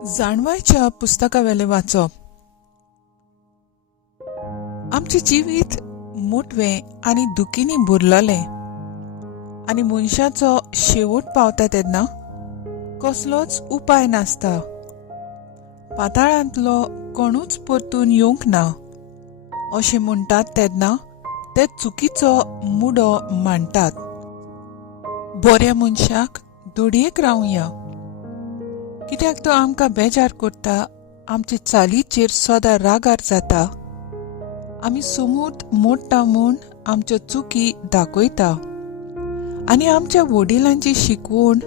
जाणवायच्या पुस्तकावेले वाचप आमचे जिवीत मोठवे आनी दुखींनी भरलेले आनी मनशाचो शेवट पावता तेन्ना कसलोच उपाय नासता. पाताळांतलो कोणूच परतून येवंक ना अशें म्हणटात तेन्ना ते चुकीचो मुडो मांडटात. बऱ्या मनशाक दोडयेक रावया, कित्याक तो आमकां बेजार करता, आमचे चालीचेर सदां रागार जाता, आमी समूत मोडटा म्हूण आमच्यो चुकी दाखयता आनी आमच्या वडिलांची शिकवण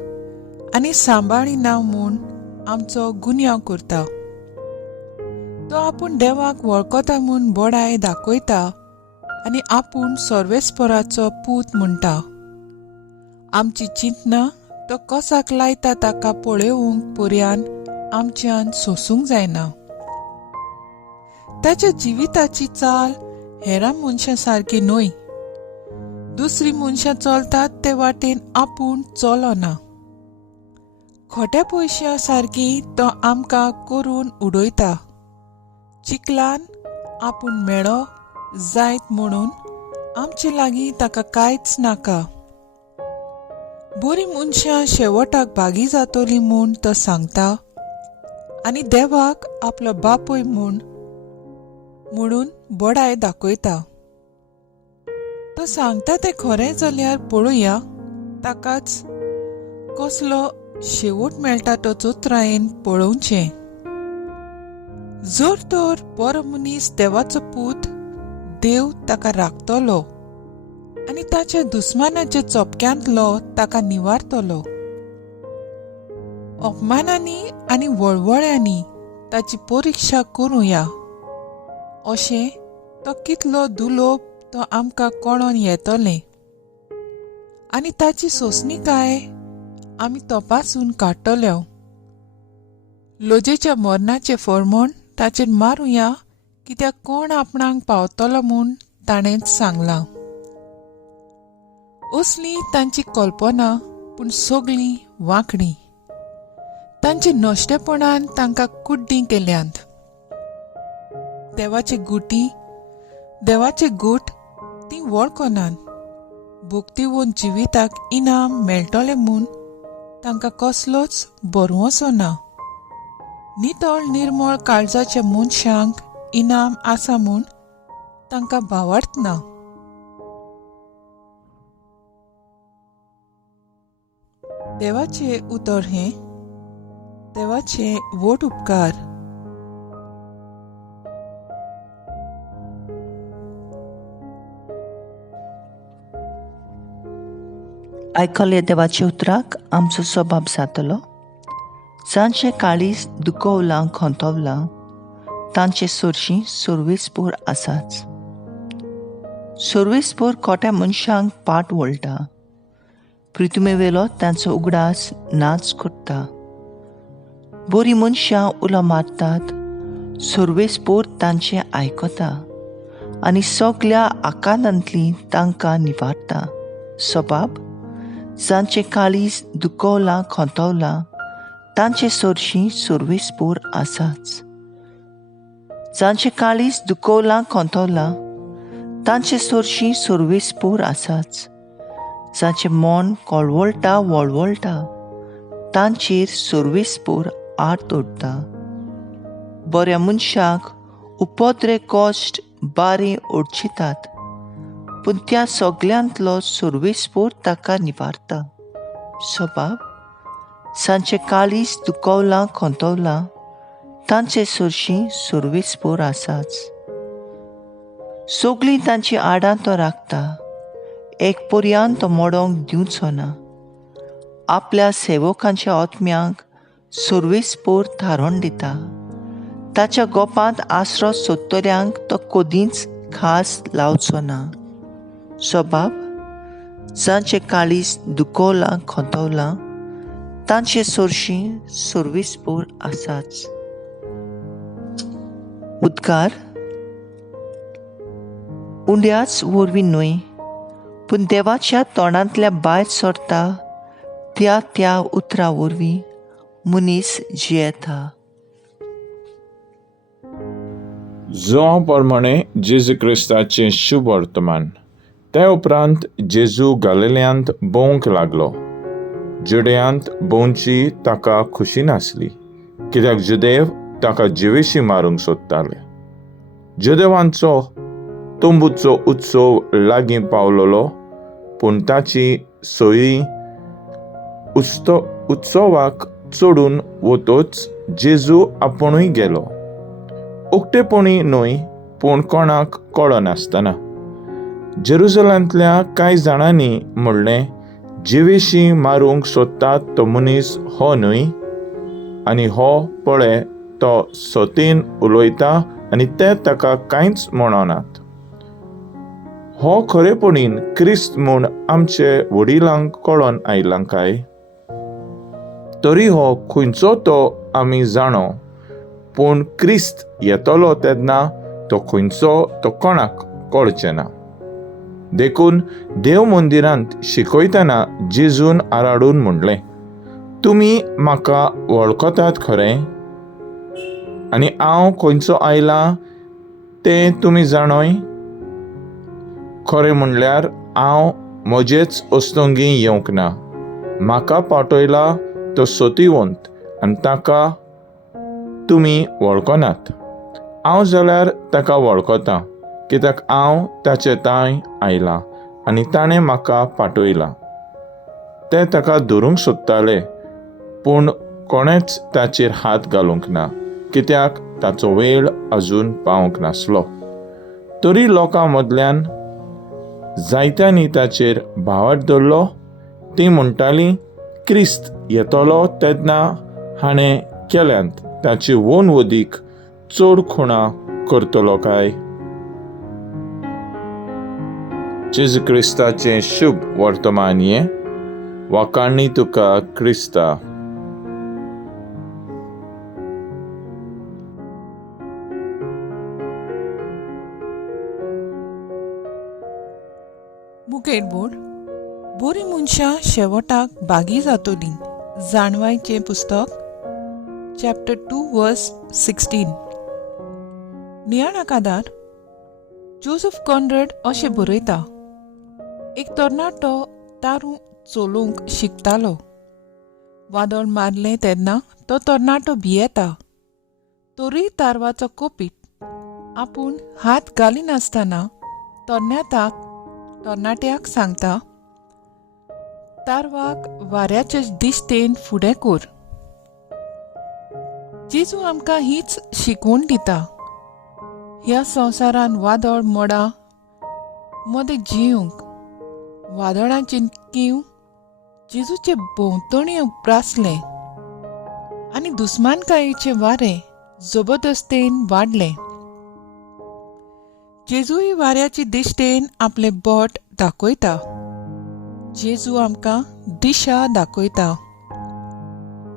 आनी सांबाळिना म्हूण आमचो गुन्यांव करता. तो आपूण देवाक वळखता म्हूण बडाय दाखयता आनी आपूण सर्वेस्पराचो पूत म्हणटा. आमची चिंतना तो कसाक लायता ताका पळोवंक पर्यान आमच्यान सोसूंक जायना. ताच्या जिविताची चाल हेरां मनशां सारकी न्हय. दुसरी मनशां चलतात ते वाटेन आपूण चलना. खोट्या पयशां सारकी तो आमकां करून उडयता. चिकलान आपूण मेळो जायत म्हणून आमचे लागीं ताका कांयच नाका. बरी मनशां शेवटाक बागी जातली म्हूण तो सांगता आनी देवाक आपलो बापूय म्हणून बडाय दाखयता. तो सांगता तें खरें जाल्यार पळोवया ताकाच कसलो शेवट मेळटा तो चोत्रायेन पळोवचें. जर तर बरो मनीस देवाचो पूत, देव ताका राखतलो आनी ताच्या दुस्मानाच्या चोपक्यांतलो ताका निवारतलो. अपमानांनी आनी वळवळ्यांनी ताची परिक्षा करुया. अशें तो कितलो दुलोप तो आमकां कळोन येतलें आनी ताची सोंसणीकाय आमी तपासून काडटल्यो. लोजेच्या मरणाचें फर्मोण ताचेर मारुया, कित्याक कोण आपणाक पावतलो म्हूण ताणेंच सांगलां. असली तांची कल्पना, पूण सगळीं वांकडी. तांचे नश्टेपणान तांकां कुड्डीं केल्यांत. देवाचे गूट तीं वळखनात. भोगतीवन जिविताक इनाम मेळटलें म्हूण तांकां कसलोच भरवंसो ना. नितळ निर्मळ काळजाच्या मनशांक इनाम आसा म्हूण तांकां भावार्थना. देवाचे उतर हे देवाचे वोट उपकार. आयकले देवाच्या उतराक आमचो स्वभाव जातलो. जांचे काळीज दुखवलां खोंतवलां, तांचे सोरशीं सोर्वेस्पोर आसाच. सोर्वेस्पोर खोट्या मनशांक पाट वळटा. पृथ्वीवेलो तांचो उगडास नाच करता. बरी मनशां उलो मारतात, सोर्वेस्पोर तांचे आयकता आनी सगल्या आकारांतली तांकां निवारता. स्वभाव जांचे काळीज दुखवलां खोंतवलां, तांचे सोरशीं सोर्वेस्पोर आसाच. जांचे काळीज दुखवलां खोंतवलां, तांचे सोरशीं सोर्वेस्पोर आसाच. जांचे मन कळवळटा वळवळटा, तांचेर सोर्वेस्पोर आर्त ओडटा. बऱ्या मनशाक उपद्रे कश्ट बारे ओडचितात, पूण त्या सगल्यांतलो सोर्वेस्पोर ताका निवारता. स्वभाव जांचे काळीज दुखवलां खोंतवलां, तांचे सोरशीं सोर्वेस्पोर आसाच. सगळीं तांची आडां तो राखता, एक पर्यान तो मोडोंक दिवचो ना. आपल्या सेवकांच्या आत्म्यांक सोर्वेस्पोर थारोन दिता. ताच्या गोपांत आसरो सोदतल्यांक तो कदींच खास लावचो ना. स्वभाव जांचे काळीज दुखवलां खोंतवलां, तांचे सोरशीं सोर्वेस्पोर आसाच. उद्गार. उंड्याच वरवीं न्हय, पूण देवाच्या तोंडांतल्या भायर सरता त्या उतरा वरवीं मनीस जियेता. जो प्रमाणे जेजू क्रिस्ताचें शुभ वर्तमान. ते उपरांत जेजू गलिल्यांत भोवंक लागलो. जुडेयांत भोंवची ताका खुशी नासली, कित्याक जुदेव ताका जिवेशी मारूंक सोदताले. जुदेवांचो तोंबूचो उत्सव लागीं पावलोलो, पूण ताची सोयी उत्सवाक चडून वतोच जेजू आपुणूय गेलो. उक्तेपणी न्हय, पूण कोणाक कळनासतना. जेरुसलेमांतल्या कांय जाणांनी म्हणलें, जिवेशी मारूंक सोदता तो मनीस हो न्हय, आनी हो पळय तो सोतेन उलयता आनी ते ताका कांयच म्हणनात. हो खरेपणीन क्रिस्त म्हूण आमचे वडिलांक कळोन आयला काय? तरी हो खंयचो तो आमी जाणो, पूण क्रिस्त येतलो तेन्ना तो खंयचो तो कोणाक कळचें ना. देखून देव मंदिरांत शिकयतना जेजून आराडून म्हणलें, तुमी म्हाका वळखतात खरें, आनी हांव खंयचो आयलां तें तुमी जाणोय. खरें म्हणल्यार हांव म्हजेच ओस्तोंगी येवंक ना. म्हाका पावटयला तो सोतिवंत, आनी ताका तुमी वळखनात. हांव जाल्यार ताका वळखतां, कित्याक हांव ताचे थंय आयलां आनी ताणें म्हाका पाठयलां. ते ताका धरूंक सोदताले, पूण कोणेच ताचेर हात घालूंक ना, कित्याक ताचो वेळ अजून पावूंक नासलो. तरी लोकां मदल्यान जायत्यांनी ताचेर भावार्थ धरलो. तीं म्हणटालीं, क्रिस्त येतलो तेन्ना हाणें केल्यांत ताची वोन वदीक चड खुणां करतलो काय? जेजू क्रिस्ताचें शुभ वर्तमान हें. वाखाणणी तुका क्रिस्ता. मुखेल बोर्ड. बरी मनशां शेवटाक बागी जातलीं. जाणवायचें पुस्तक चॅप्टर 2 वर्स 16. नियाळकादार जोसेफ कॉन्रेड अशें बरयता, एक तरणाटो तारू चलोवंक शिकतालो. वादळ मारलें तेन्ना तो तरणाटो भियेता. तरी तारवाचो कोपीट आपूण हात घालिनासतना तरणाट्याक सांगता, तारवाक वाऱ्याचे दिश्टेन फुडें कोर. जेजू आमकां हीच शिकवण दिता. ह्या संवसारान वादळ मोडा मदें जियूंक. वादळांचे कीव जेजूचे भोंवतणी उप्रासले आनी दुस्मानकायेचे वारे जबरदस्तेन वाडले. जेजूय वाऱ्याची दिश्टेन आपले बोट दाखयता. जेजू आमकां दिशा दाखयता.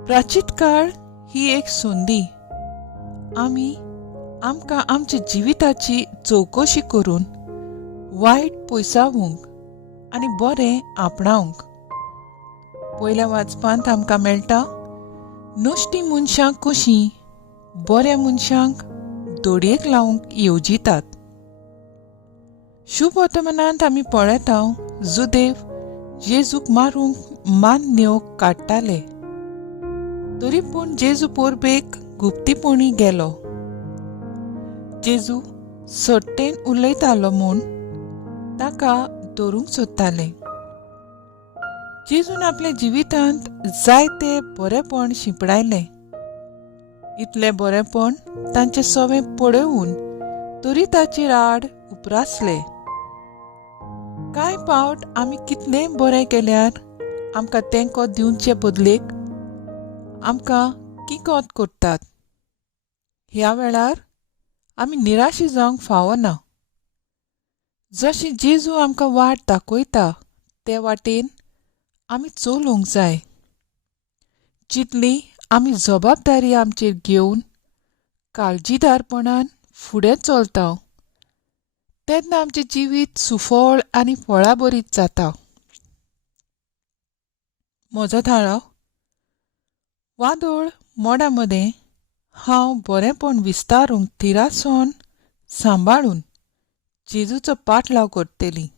प्राचीन काळ ही एक संदी. आमकां आमच्या जिविताची चवकशी करून वायट पयसावूंक आनी बरें आपणावंक. पयल्या वाचपांत आमकां मेळटा, नश्टी मनशां कशीं बऱ्या मनशांक दोडयेक लावंक येवजितात. शुभ वर्तमानांत आमी पळयता, जुदेव जेजूक मारूंक मान्य काडटाले. तरी पूण जेजू पोरबेक गुप्तीपणी गेलो. जेजू सट्टेन उलयतालो म्हूण ताका धरूंक सोदताले. जेजून आपल्या जिवितांत जायते बरेपण शिंपडायलें. इतलें बरेपण तांचें सवें पळोवन तरी ताचेर आड उप्रासले. कांय पावट आमी कितलें बरें केल्यार आमकां तेंको दिवचे बदलेक आमकां किकोत करतात. ह्या वेळार आमी निराशी जावंक फावना. जशी जेजू आमकां वाट दाखयता ते वाटेन आमी चलूंक जाय. जितली आमी जबाबदारी आमचेर घेवन काळजीदारपणान फुडें चलता, तेन्ना आमचें जिवीत सुफळ आनी फळाबरीत जाता. म्हजो थाळो. वादळ मोडा मदें हांव बरेंपण विस्तारूंक तिरासोन सांबाळून जेजूचो पाटलाव करतली.